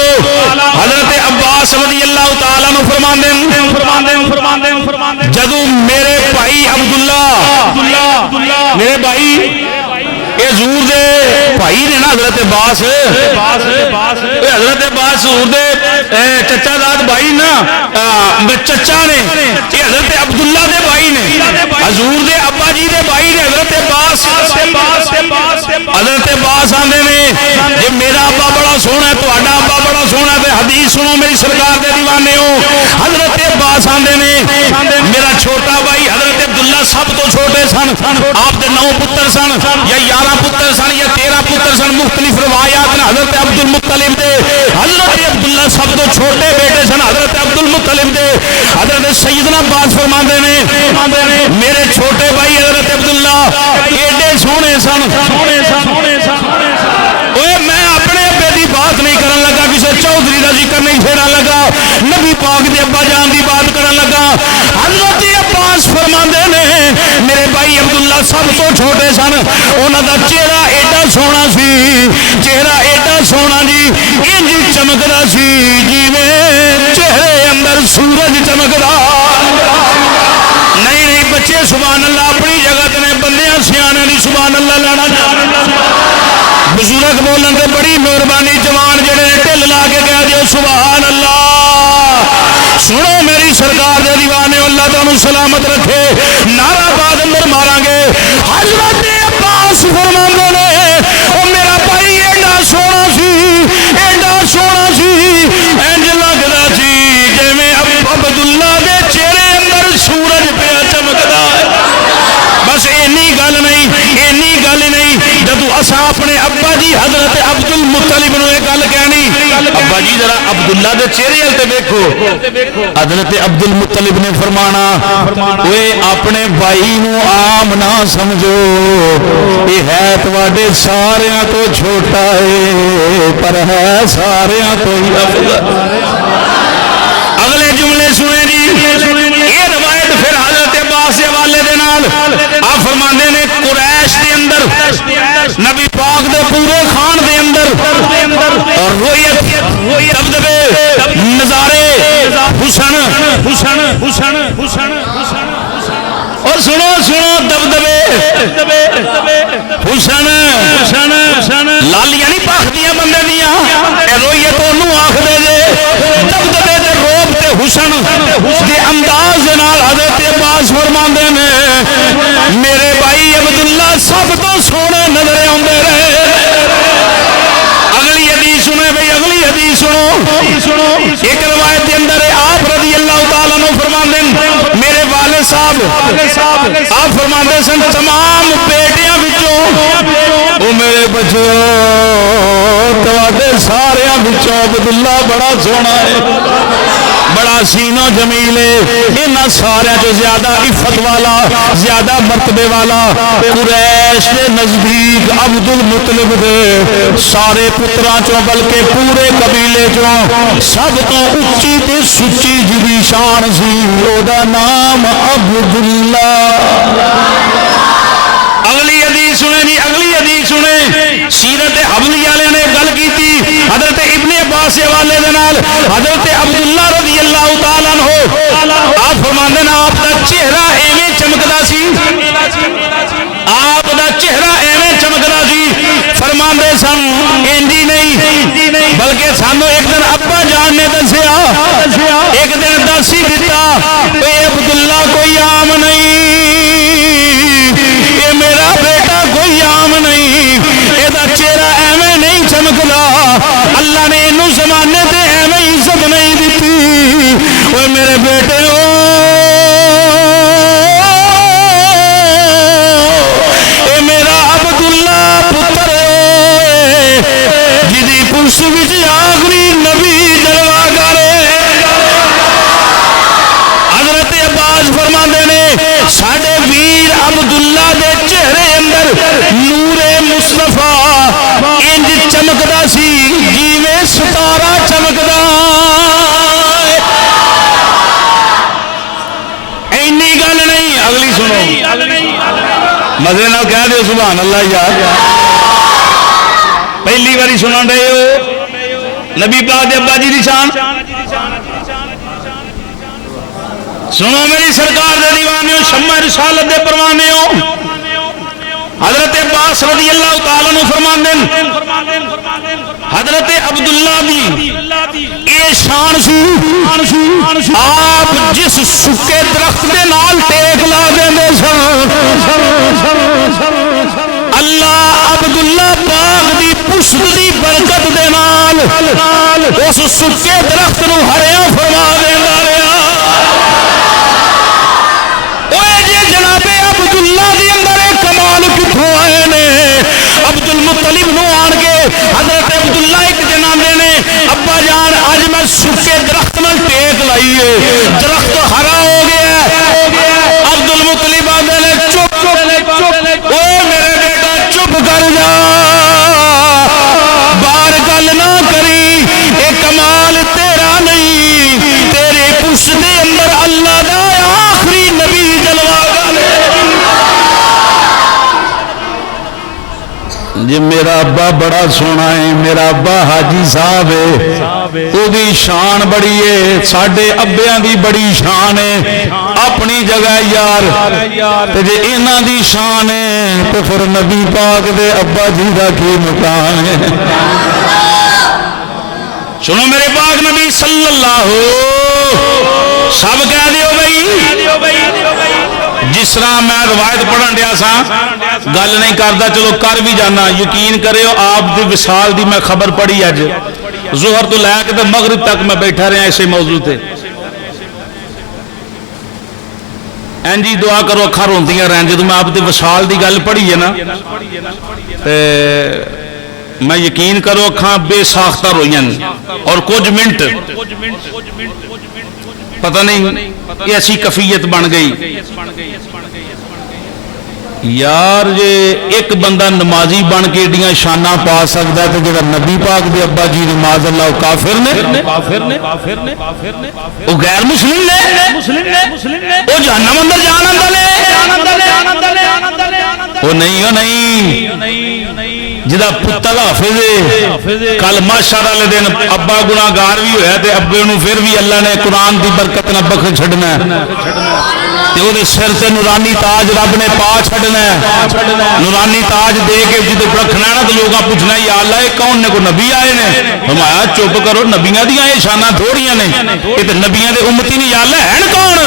حضرت عباس رضی اللہ تعالیٰ عنہ فرماندے جدو میرے بھائی عبداللہ میرے بھائی اے زور دے بھائی نے نا حضرت عباس حضرت عباس زور دے چچا داد بھائی نا چچا نے یہ حضرت عبداللہ دے بھائی نے حضور دے ابا جی دے بھائی نے حضرت عباس آندے نے یہ میرا ابا بڑا سونا ہے تو آڈا ابا بڑا سونا ہے حدیث سنو میری سرکار دے دیوانے ہو حضرت عباس آندے نے میرا چھوٹا بھائی حضرت عبداللہ سب تو چھوٹے سن آپ دے 9 پتر سن یا 11 پتر سن یا 13 پتر سن مختلف روایات نے حضرت عبد المطلب دے حضرت عبداللہ سب تو چھوٹے بیٹے سن حضرت عبد المطلب دے حضرت سیدنا عباس فرماندے نے میرے چھوٹے بھائی حضرت عبداللہ ایڈے سونے سن میں اپنے ابے دی بات نہیں کرن لگا کسی چودھری دا ذکر نہیں چھیڑا لگا نبی پاک دے ابا جان دی بات کرن لگا حضرت عباس فرماندے نے میرے بھائی عبداللہ سب تو چھوٹے سن انہاں دا چہرہ ایڈا سونا سی چہرہ ایڈا سونا جی انج چمکدا سی جویں چہرے اندر سورج چمکدا نہیں بچے سبحان اللہ اپنی جگہ تے بندیاں سیانے دی سبحان اللہ لینا بزرگ بولن تے بڑی مہربانی جوان جڑے ٹل لا کے کہہ دیو سبحان اللہ سنو میری سرکار دے دیوانے اللہ تعالیٰ سلامت رکھے نعرہ بعد اندر مارا گے حضرت عباس فرماندے نے او میرا بھائی ایڈا سونا سی انج لگدا سی جویں عبداللہ دے چہرے اندر سورج پیا چمکدا ہے بس اینی گل نہیں جدو اسا اپنے ابا جی حضرت عبد المطلب نو یہ گل کہنی ابا جی ذرا عبداللہ دے چہرے تے دیکھو حضرت عبد المطلب نے فرمانا اوے اپنے بھائی نو عام نہ سمجھو یہ ہے تواڈے ساریاں تو چھوٹا ہے پر ہے ساریاں تو ہی افضل اگلے جملے سنے جی یہ روایت پھر حضرت عباس کے حوالے دے نال آپ فرماندے نے قریش دے اندر نبی پاک دے پورے خان دے اندر اور رویت دبدبے نظارے حسن اور سنو دبدبے حسن لالیاں نہیں پاکھدیاں بندے دیاں رویت انہوں آکھ دے جے دبدبے دے روب تے حسن دے انداز دے نال حضرت عباس فرماندے نے میرے بھائی عبداللہ سب تو سونے نظر آندے صاحب آپ فرماندے سن تمام بیٹیاں وچوں او میرے بچو تواڈے ساریاں وچوں عبداللہ بڑا سونا ہے بڑا سینو جمیل ہے انہاں سارے جو زیادہ عفت والا زیادہ مرتبے والا قریش کے نزدیک عبد المطلب دے سارے پتراں چوں بلکہ پورے قبیلے چوں سب تو اچھی تے سچی جی شان سی او دا نام عبداللہ اگلی حدیث سنے نہیں اگلی حدیث سنے سیرت حبلی والے نے گل کی تھی حضرت ابن عباس حوالے دے نال حضرت عبداللہ رضی اللہ تعالیٰ عنہ آپ فرماندے نا آپ دا چہرہ ایویں چمکدا سی آپ دا چہرہ ایویں چمکدا سی فرماندے سن انجی نہیں بلکہ سانو ایک دن ابا جان نے دسیا ایک دن دسی دتا اے عبداللہ کوئی عام نہیں یہ میرا بیٹا کوئی عام نہیں یہ چہرہ ایویں نہیں چمکدا اللہ نے انہوں زمانے تے ایویں عزت نہیں دیتی وہ میرے بیٹے اے میرا عبداللہ پتر جدی پرس وچ آخری نبی جلوہ کرے حضرت عباس فرماندے نے ساڈے ویر عبداللہ دے چہرے اندر نور مصطفیٰ انج چمکدا سی جیویں ستارہ چمکدا اینی گل نہیں اگلی سنو مزے نال کہہ دیو سبحان اللہ یار پہلی باری سنن رہے ہو نبی پاک دے ابا جی دی شان سنو میری سرکار دے دیوانیوں شمع رسالت دے پروانیوں حضرت عباس رضی اللہ تعالیٰ عنہ فرماندے حضرت عبداللہ دی اے شان سی آپ جس سکے درخت دے نال ٹیک لا دیندے سن اللہ عبداللہ پاک دی پشت دی برکت دے نال اس سکے درخت نو ہریاں فرما دیندا رہیا جناب عبداللہ دی اندر کمال کتھوں آئے نے عبد المطلب نو آن کے حضرت عبداللہ ایک دن آندے نے ابا جان اج میں سکے درخت نال ٹیک لائی ہے درخت ہرا ہو گیا ہے عبد المطلب آندے نے چپ او میرے بیٹا چپ کر جا باہر گل نہ کری اے کمال تیرا نہیں تیرے پشت دے اندر اللہ دا آخری نبی جلوہ جی میرا ابا بڑا سونا ہے میرا ابا حاجی صاحب ہے او دی شان بڑی ہے ساڈے ابیاں دی بڑی شان ہے اپنی جگہ یار تے جے انہاں دی شان ہے تے پھر نبی پاک دے ابا جی دا کی مقام ہے سنو میرے پاک نبی صلی اللہ سب کہہ دیو بھائی جس طرح میں روایت پڑھن دیا سا گل نہیں کردا چلو کر بھی جانا یقین کریو آپ دی وصال دی میں خبر پڑھی اج ظہر تو لے کے مغرب تک میں بیٹھا رہا ایسے موضوع تے این جی دعا کرو اکھاں روندیاں رہن جدوں میں آپ دی وصال دی گل پڑھی ہے نا تے میں یقین کرو اکھاں بے ساختہ روئیں اور کچھ منٹ پتہ نہیں یہ ایسی کفیت بن گئی یار یہ ایک بندہ نمازی بن کے ایڈیاں شاناں پا سکتا ہے تو جڑا نبی پاک دے ابا جی نماز اللہ کافر نے وہ غیر مسلم نے وہ جہنم اندر جان اندر وہ نہیں جدا پتر حافظ کل ماشاء والے دن ابا گناہگار بھی ہویا تے ابے نو پھر بھی اللہ نے قرآن دی برکت نہ بخش چھڈنا تے او دے سر تے نورانی تاج رب نے پا چھڈنا نورانی تاج دے کے جدے رکھنا نا تے لوگاں پوچھنا یا اللہ اے کون نے کو نبی آئے نے فرمایا چپ کرو نبیاں دیاں اے شاناں تھوڑیاں نے اے تے نبیاں دے امتی نہیں یا اللہ ہیں کون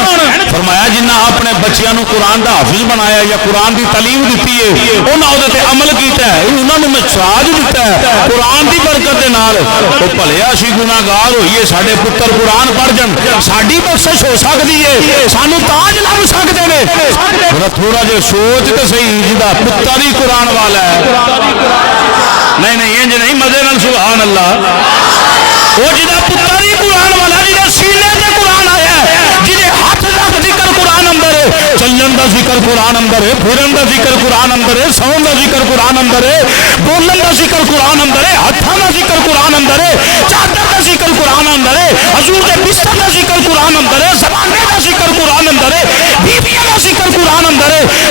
فرمایا جنہاں اپنے بچیاں نو قرآن دا حافظ بنایا یا قرآن دی تعلیم دتی ہے انہاں او تے عمل کیتا ہے انہاں نو مساج دیتا ہے قرآن دی برکت دے نال او بھلیا اسی گناہگار ہوئیے ساڈے پتر قرآن پڑھ جن ساڈی بخشش ہو سکدی ہے سانو تاج ਲੱਭ ਸਕਦੇ ਨੇ ਥੋੜਾ ਜਿਹਾ ਸੋਚ ਤੇ ਸਹੀ ਜਿਹਦਾ ਪੁੱਤਰ ਹੀ ਕੁਰਾਨ ਵਾਲਾ ਹੈ ਨਹੀਂ ਨਹੀਂ ਇੰਜ ਨਹੀਂ ਮਜ਼ੇ ਨਾਲ ਸੁਭਾਨ ਅੱਲਾਹ ਉਹ ਜਿਹਦਾ ਪੁੱਤਰ ਹੀ ਕੁਰਾਨ ਵਾਲਾ ਜਿਹਦੇ ਸੀਨੇ ਤੇ ਕੁਰਾਨ ਆਇਆ ਜਿਹਦੇ ਹੱਥ ਤੱਕ ਜ਼ਿਕਰ ਕੁਰਾਨ ਅੰਦਰ ਹੈ ਚੱਲਣ ਦਾ ਜ਼ਿਕਰ ਕੁਰਾਨ ਅੰਦਰ ਹੈ ਫਿਰਨ ਦਾ ਜ਼ਿਕਰ ਕੁਰਾਨ ਅੰਦਰ ਹੈ ਸੌਣ ਦਾ ਜ਼ਿਕਰ ਕੁਰਾਨ ਅੰਦਰ ਹੈ ਬੋਲਣ ਦਾ ਜ਼ਿਕਰ ਕੁਰਾਨ ਅੰਦਰ ਹੈ ਹੱਥਾਂ ਦਾ ਜ਼ਿਕਰ ਕੁਰਾਨ ਅੰਦਰ ਹੈ ਚਾਦਰ ਦਾ ਜ਼ਿਕਰ ਕੁਰਾਨ ਅੰਦਰ ਹੈ ਹਜ਼ੂਰ ਦੇ ਬਿਸਤਰ ਦਾ ਜ਼ਿਕਰ ਕੁਰਾਨ ਅੰਦਰ ਹੈ ਜ਼ਮਾਨੇ ਦਾ ਜ਼ਿਕਰ ਕੁਰਾਨ ਅੰਦਰ ਹੈ ਬੀਬੀਆਂ ਦਾ ਜ਼ਿਕਰ ਕੁਰਾਨ ਅੰਦਰ ਹੈ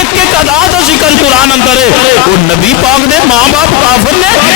ਇੱਕ ਇੱਕ ਅਦਾ ਦਾ ਜ਼ਿਕਰ ਕੁਰਾਨ ਅੰਦਰ ਹੈ ਉਹ ਨਬੀ ਪਾਕ ਦੇ ਮਾਂ ਬਾਪ ਕਾਫਰ ਨੇ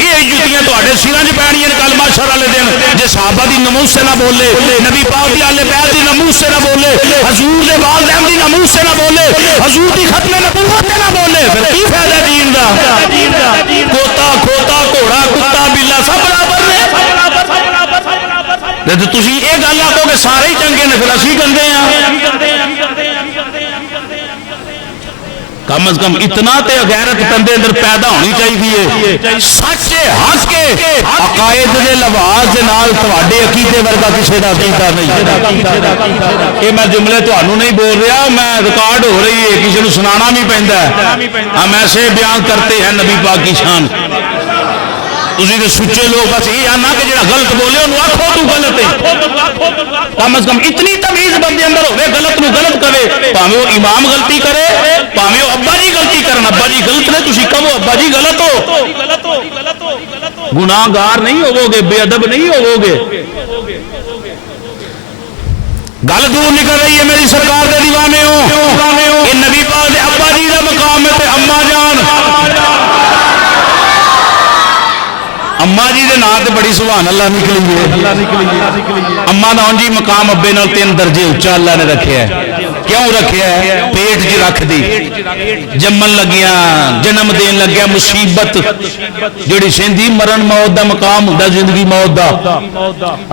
یہ جتیاں تواڈے سراں 'چ پیਣیاں کل محشر والے دن جے صحابہ دی ناموس سے نہ بولے نبی پاک دی اہل بیت دی ناموس سے نہ بولے حضور دے والدین دی ناموس سے نہ بولے حضور دی ختم نبوت تے نہ بولے پھر کی فائدہ دین دا کوتا کھوتا گھوڑا کتا بلا سب برابر نے تے تسی یہ گل آکھو کہ سارے ہی چنگے نے پھر اسی گندے ہیں کم از کم اتنا تے غیرت بندے اندر پیدا ہونی چاہیے سچ حق کے عقائد دے لواز دے نال تواڈے عقیدے ورگا کسے دا عقیدہ نہیں یہ میں جملے تانوں نہیں بول رہا میں ریکارڈ ہو رہی ہے کسی نوں سنانا بھی پیندا ہے ہم ایسے بیان کرتے ہیں نبی پاک کی شان تسی تے سچے لوگ بس یہ آنا کہ جڑا غلط بولے انہوں آکھو تو غلط ہے کم از کم اتنی تمیز بندے اندر ہوئے غلط نو غلط کرے پاویں وہ امام غلطی کرے پاویں وہ ابا جی غلطی کرن ابا جی غلط نے تسی کہو ابا جی غلط ہو گناہ گار نہیں ہوو گے بے ادب نہیں ہوو گے گل دور نکل رہی ہے میری سرکار دے دیوانے ہو کہ نبی پاک دے ابا جی دا مقام ہے تے اما جان اما جی دے نام تے بڑی سبحان اللہ نکلی ہے اما دا جی مقام ابے نال 3 درجے اونچا اللہ نے رکھیا ہے کیوں رکھیا ہے پیٹ جی رکھ دی جمن لگیاں جنم دین لگیا مصیبت جڑی سیندی مرن موت دا مقام ہوندا زندگی موت دا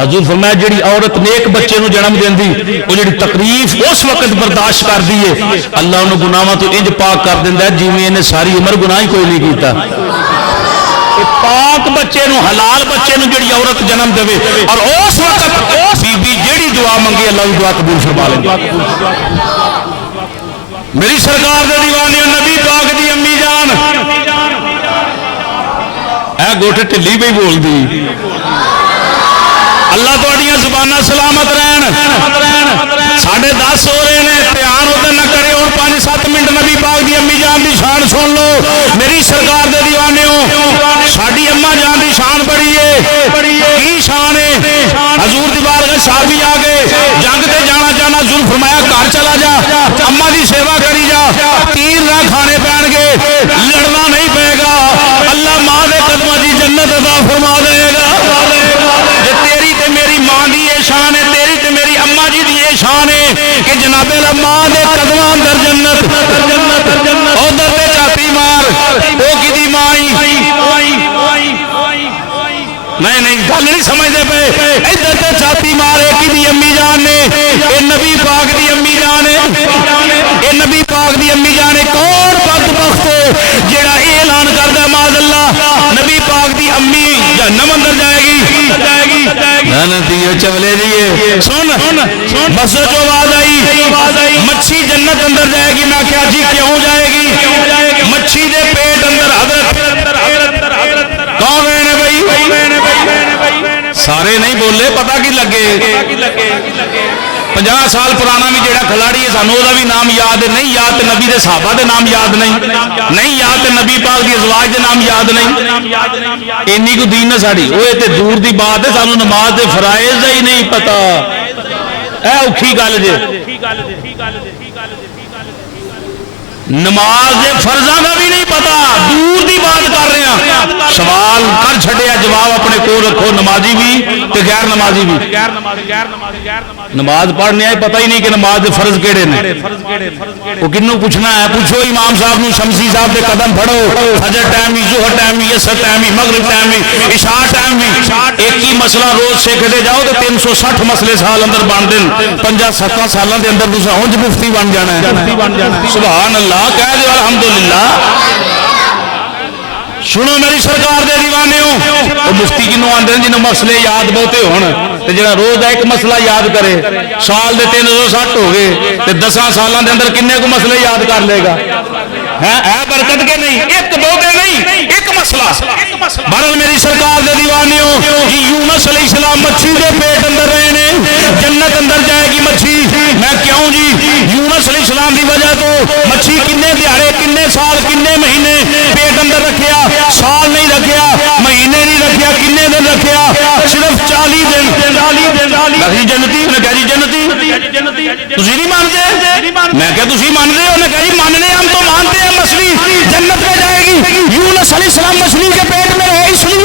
حضور فرمایا جڑی عورت نیک بچے نو جنم دیندی او جڑی تکلیف اس وقت برداشت کردی ہے اللہ انہوں گناہاں تو انج پاک کر دیندا ہے جویں نے ساری عمر گناہ ہی کوئی نہیں کیتا پاک بچے نو حلال بچے نو جڑی عورت جنم دے اور اس وقت بی بی جڑی دعا منگی اللہ دی دعا قبول فرما لے میری سرکار دے دیوانے نبی پاک دی امی جان اے گوٹھ ٹھلی پہ بول دی اللہ تواڈیاں زباناں سلامت رہن 10:30 ہو رہے ہیں دھیان ادھر نہ کرے اور 5-7 منٹ نبی پاک دی امی جان دی شان سن لو میری سرکار دے دیوانےو ساڈی اما جان دی شان بڑی ہے کی شان ہے حضور دی بارگاہ صحابی آ گئے جنگ تے جانا چاہنا حضور فرمایا گھر چلا جا اما دی سیوا کری جا تیر نہ کھانے پین گے لڑنا نہیں پے گا اللہ ماں دے قدماں دی جنت عطا فرما دے گا تیری تے میری ماں دی یہ شان ہے تیری تے میری اما جی دی یہ شان ہے کہ جناب ماں دے قدماں اندر جنت ادھر تے چاتی مار وہ کدی مائی نہیں گل نہیں سمجھتے پے ادھر تے چاتی مارے کدی امی جان نے اے نبی پاک دی امی جان ہے اے نبی پاک دی امی جان ہے کون بدبخت جڑا اعلان کردا معاذ اللہ نبی پاک دی امی جہنم اندر جائے گی چولے دیے سن مسجد جو آواز آئی مچھی جنت اندر جائے گی میں کیا جی کیوں جائے گی مچھی دے پیٹ اندر حضرت کون گئے نے بھائی سارے نہیں بولے پتہ کی لگے 50 سال پرانا بھی جڑا کھلاڑی ہے سانوں دا بھی نام یاد ہے نہیں یاد تے نبی دے صحابہ دے نام یاد نہیں یاد تے نبی پاک دی ازواج دے نام یاد نہیں اینی کو دین نہ ساڈی اوے تے دور دی بات ہے سانوں نماز دے فرائض ہی نہیں پتہ اے اوکھی گل جے نماز دے فرضاں دا بھی نہیں پتا دور دی بات کر رہے ہیں سوال کر چھڑیا جواب اپنے کو رکھو نمازی بھی تے غیر نمازی بھی نماز پڑھنے آئے پتہ ہی نہیں کہ نماز دے فرض کیڑے نے وہ کنوں پوچھنا ہے پوچھو امام صاحب نو شمسی صاحب دے قدم پڑھو فجر ٹائم ہی ظہر ٹائم ہی عصر ٹائم ہی مغرب ٹائم ہی عشاء ٹائم ہی ایک ہی مسئلہ روز سیکھتے جاؤ تو 360 مسئلے سال اندر بن دین 50-70 سالوں دے اندر دوسرا ہونج مفتی بن جانا ہے سبحان اللہ کہہ دے الحمدللہ سنو میری سرکار دے دیوانے ہو وہ مفتی کنوں آندے ہیں جنہوں مسئلے یاد بہتے ہون تے جڑا روز ایک مسئلہ یاد کرے سال دے 360 ہو گئے تے 10 سالوں دے اندر کنے کو مسئلے یاد کر لے گا ہے برکت کے نہیں ایک بہتے نہیں ایک مسئلہ بہرحال میری سرکار دے دیوانے ہو کہ یونس علیہ السلام مچھی دے پیٹ اندر رہے نے جنت اندر جائے گی مچھی میں کیوں جی یونس علیہ السلام دی وجہ تو مچھی کنے دیہاڑے کنے سال کنے مہینے پیٹ اندر رکھیا سال نہیں رکھیا مہینے نہیں رکھیا کنے دن رکھیا صرف 40 دن جنتی انہیں کہا جی جنتی تسی نہیں مانتے میں کہا تسی مان رہے ہو انہیں کہا جی ماننے ہم تو مانتے ہیں مچھلی جنت میں جائے گی یونس علیہ السلام مچھلی کے پیٹ میں رہے اس لیے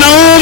9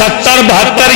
70 72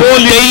23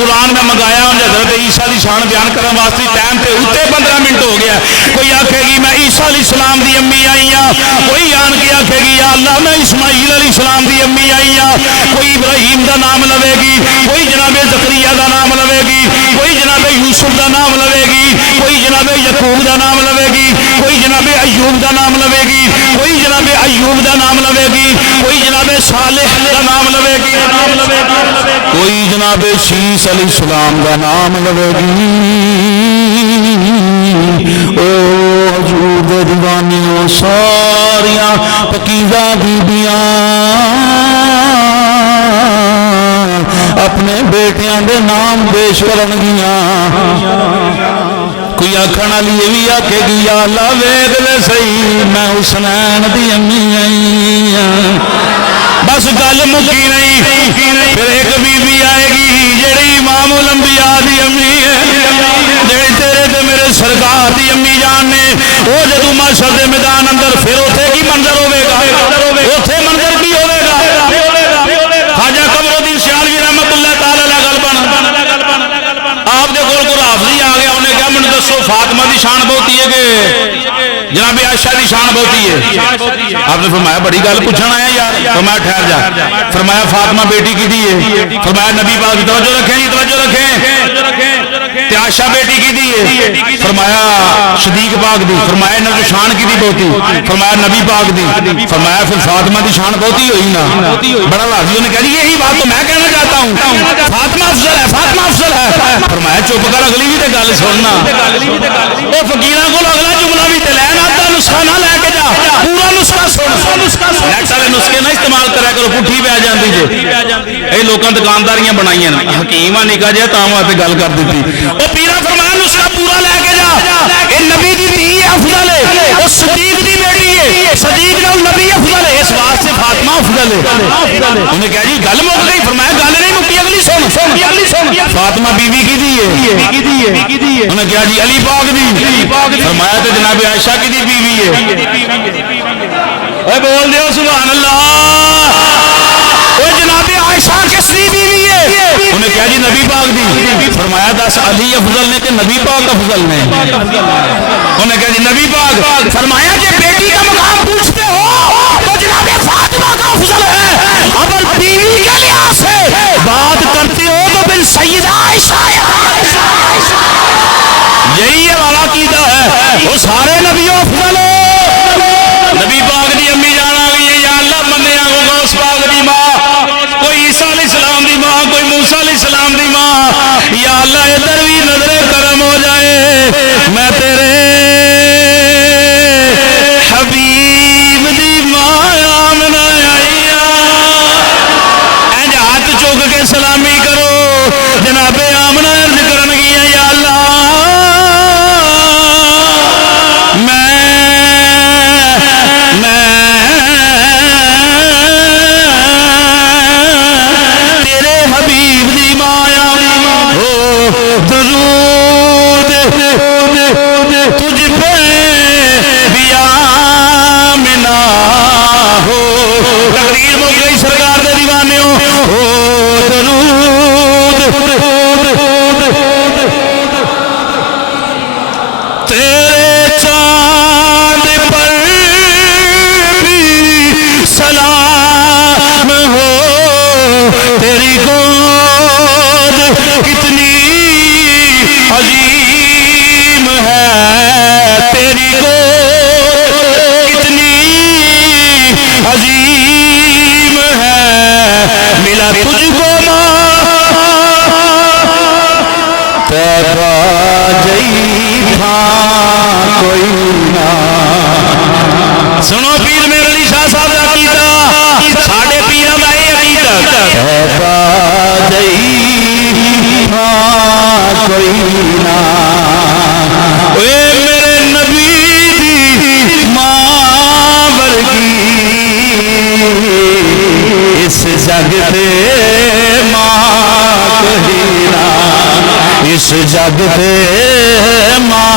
قرآن میں منگایا ہوں حضرت عیسیٰ کی شان بیان کرنے واسطے ٹائم پہ اتنے 15 منٹ ہو گیا. کوئی آکھے گی میں عیسیٰ علیہ السلام دی امی آئی ہوں, کوئی آن کے آکھے گی یا اللہ میں اسماعیل علیہ السلام دی امی آئی ہوں, کوئی ابراہیم دا نام لوے گی, کوئی جناب زکریا دا نام لوے گی, کوئی جناب یوسف دا نام لوے گی, کوئی جناب یعقوب دا نام لوے گی, کوئی جناب ایوب دا نام لوے گی, کوئی جناب ایوب دا نام لوے گی, کوئی جناب صالح دا نام لوے گی, کوئی جناب شیس علیہ السلام دا نام لوے گی. او حضور دے دیوانیوں ساریاں پکیزہ بیبیاں اپنے بیٹیاں دے نام پیش کرنگیاں. کوئی آکھن والی یہ بھی آکھے گی یا اللہ ویکھ لے صحیح میں حسنین دی امی آئی ہاں. بس گل مکی نہیں, پھر ایک بی بی آئے گی جیڑی امام الانبیاء دی امی ہے, جیڑی تیرے تے میرے سرکار دی امی جان نے. وہ جدو محشر دے میدان اندر پھر اوتھے کی منظر ہوے گا, اوتھے منظر کی ہوے گا. خواجہ قمر الدین سیالوی رحمت اللہ تعالی علیہ گل بن آپ دے کول کوئی حافظ آ گیا, انہیں کہا مجھے دسو فاطمہ دی شان بہتی ہے کہ جناب عائشہ دی شان بہتی ہے؟ آپ نے فرمایا بڑی گل پوچھنا ہے یار. فرمایا ٹھہر جا. فرمایا فاطمہ بیٹی کی دی ہے؟ فرمایا نبی پاک کی. توجہ رکھیں جی, توجہ رکھیں. تے عائشہ بیٹی کی دی ہے؟ فرمایا صدیق پاک دی. فرمایا انہاں دی شان کی دی بہتی؟ فرمایا نبی پاک دی. فرمایا پھر فاطمہ دی شان بہتی ہوئی نا. بڑا لازمی نے کہا جی یہی بات تو میں کہنا چاہتا ہوں, فاطمہ افضل ہے, فاطمہ افضل ہے. فرمایا چپ کر, اگلی بھی تے گل سننا. او فقیراں کول اگلا جملہ بھی تے لینا, آدھا نسخہ نہ لے کے جا, پورا نسخہ سن. نیٹ والے نسخے نہ استعمال کریا کرو, پٹھی پہ آ جاندی جے. اے لوکاں دکانداریاں بنائیاں, حکیم آ نکا جے تاں واسطے گل کر دتی. او پیرا فرمایا نسخہ پورا لے کے جا. اے نبی دی دھی افضل ہے, او صدیق دی بیٹی ہے, صدیق نال نبی افضل ہے, اس واسطے فاطمہ افضل ہے. انہیں کہا جی گل مک گئی. فرمایا گل نہیں مکی, اگلی سن. فاطمہ بیوی کی دی ہے. انہیں کہا جی علی پاک دی. فرمایا تے جناب عائشہ کی دی بیوی ہے. اے بول دیو سبحان اللہ. اے جناب عائشہ کس دی بیوی ہے؟ انہیں کہا جی نبی پاک دی. فرمایا دس علی افضل نے کہ نبی پاک افضل نے؟ انہیں کہا جی نبی پاک. فرمایا کہ بیٹی کا مقام پوچھتے ہو تو جناب فاطمہ کا افضل ہے, اگر بیوی کے لحاظ سے بات کرتے ہو تو پھر سیدہ عائشہ. یہی ہے والا عقیدہ ہے, وہ سارے نبیوں افضل ہو. نبی پاک دی امی جان آ گئی ہے, یا اللہ بندے آگو غوث پاک دی ماں, کوئی عیسیٰ علیہ السلام دی ماں, کوئی موسیٰ علیہ السلام دی ماں. یا اللہ ادھر بھی نظر کرم ہو جائے, میں تیرے حبیب دی ماں آمنہ آئی ہوں. ہاتھ چوک کے سلامی کرو, جناب آمنہ عرض کرن گیا یا اللہ تیرے حبیب دی مایا ہو, درود تجھ پہ بھی آمنہ ہو. تقریر ہو گئی سرکار دے دیوانیوں ہو, درود تیرے چاند پر بھی سلام ہو. تیری گود کتنی عظیم ہے, تیری گود کتنی عظیم ہے. ملا تجھ کو ماں تیرا جئی تھا کوئی نہ. سنو پیر میرے علی شاہ صاحب کا عقیدہ, ساڈے پیراں دا اے عقیدہ, تیرا جئی تھا کوئی نہ. اے میرے نبی دی ماں ورگی اس جگ تے ماں کوئی نہ, اس جگ تے ماں.